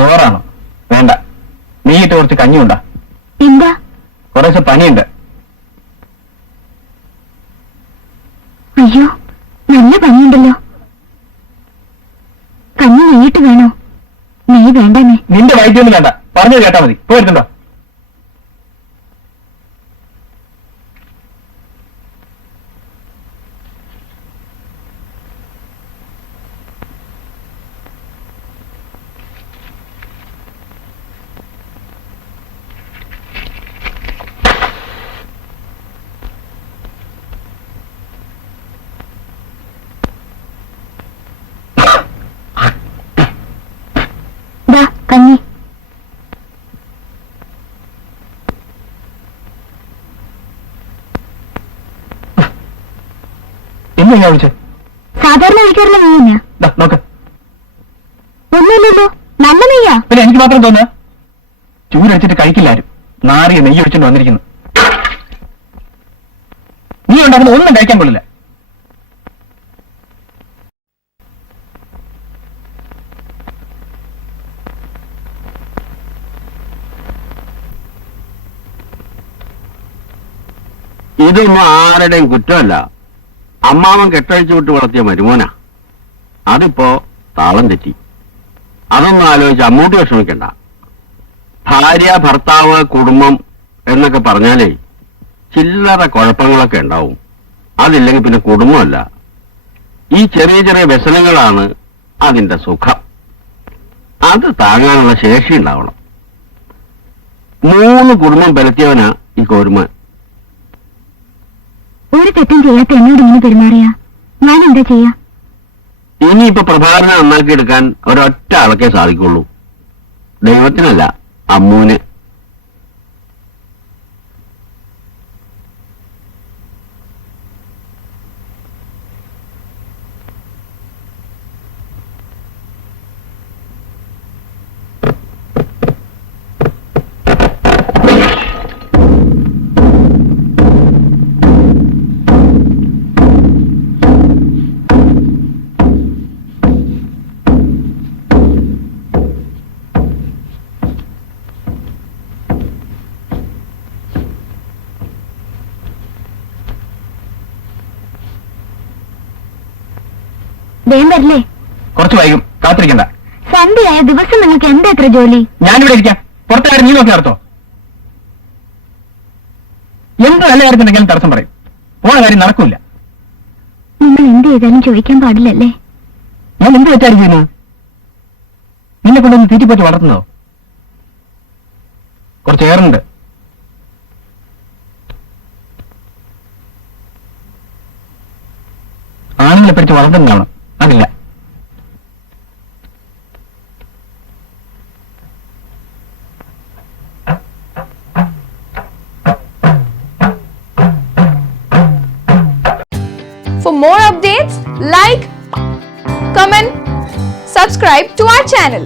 ചോറാണോ? വേണ്ട, നീയിട്ട് കുറച്ച് കഞ്ഞിയുണ്ടാ. എന്താ? കുറച്ച് പനിയുണ്ട്. അയ്യോ, നല്ല പനിയുണ്ടല്ലോ. കഞ്ഞി നെയ്യിട്ട് വേണോ? നെയ്യ് വേണ്ടേ? നിന്റെ വൈദ്യൊന്നും വേണ്ട, പറഞ്ഞു കേട്ടാ മതി. പോയിരുന്നുണ്ടോ? കഞ്ഞി. എന്നാ വിളിച്ചേ? സാധാരണ കഴിക്കാറില്ല നെയ്യ. നോക്ക്. ഒന്നുമില്ലല്ലോ, നല്ല നെയ്യാ. പിന്നെ എനിക്ക് മാത്രം തോന്നുക. ചൂരടിച്ചിട്ട് കഴിക്കില്ലാരും. നാറിയ നെയ്യ് ഒഴിച്ചിട്ട് വന്നിരിക്കുന്നു. നീ ഉണ്ടാക്കുന്ന ഒന്നും കഴിക്കാൻ കൊള്ളില്ല. ഇതൊന്നും ആരുടെയും കുറ്റമല്ല. അമ്മാവൻ കെട്ടഴിച്ചു വിട്ട് വളർത്തിയ മരുമോനാ. അതിപ്പോ താളം തെറ്റി. അതൊന്നും ആലോചിച്ച് അമ്മൂട്ടി വിഷമിക്കണ്ട. ഭാര്യ, ഭർത്താവ്, കുടുംബം എന്നൊക്കെ പറഞ്ഞാലേ ചില്ലറ കുഴപ്പങ്ങളൊക്കെ ഉണ്ടാവും. അതില്ലെങ്കിൽ പിന്നെ കുടുംബമല്ല. ഈ ചെറിയ ചെറിയ വ്യസനങ്ങളാണ് അതിന്റെ സുഖം. അത് താങ്ങാനുള്ള ശേഷി ഉണ്ടാവണം. 3 കുടുംബം പരത്തിയവനാ ഈ കോരുമാൻ. ഒരു തെറ്റും ചെയ്യാത്ത എന്നോട് ഇങ്ങനെ പെരുമാറിയ ഞാൻ എന്താ ചെയ്യാ? ഇനിയിപ്പോ പ്രഭാകരനെ നന്നാക്കിയെടുക്കാൻ ഒരൊറ്റ ആൾക്കേ സാധിക്കുള്ളൂ. ദൈവത്തിനല്ല, അമ്മൂന്. വേണ്ടല്ലേ? കുറച്ച് വൈകും, കാത്തിരിക്കണ്ട. സന്ധ്യയായ ദിവസം നിങ്ങൾക്ക് എന്താ എത്ര ജോലി? ഞാനിവിടെ ഇരിക്കാം. പുറത്തെ കാര്യം നീ നോക്കി നടത്തോ? എന്ത് നല്ല കാര്യത്തിനെങ്കിലും തടസ്സം പറയും. പോണ കാര്യം നടക്കൂല. നിങ്ങൾ എന്ത് ചെയ്താലും ചോദിക്കാൻ പാടില്ലല്ലേ? ഞാൻ എന്ത് വെച്ചാലും ചെയ്യുന്നത്? നിന്നെ കൊണ്ടൊന്ന് തീറ്റിപ്പറ്റി വളർത്തുന്നതോ? കുറച്ച് ഏറുണ്ട്. ആണുങ്ങളെ പിടിച്ച് വളർത്തുന്നതാണ്, അതില്ല. For more updates, like, comment, subscribe to our channel.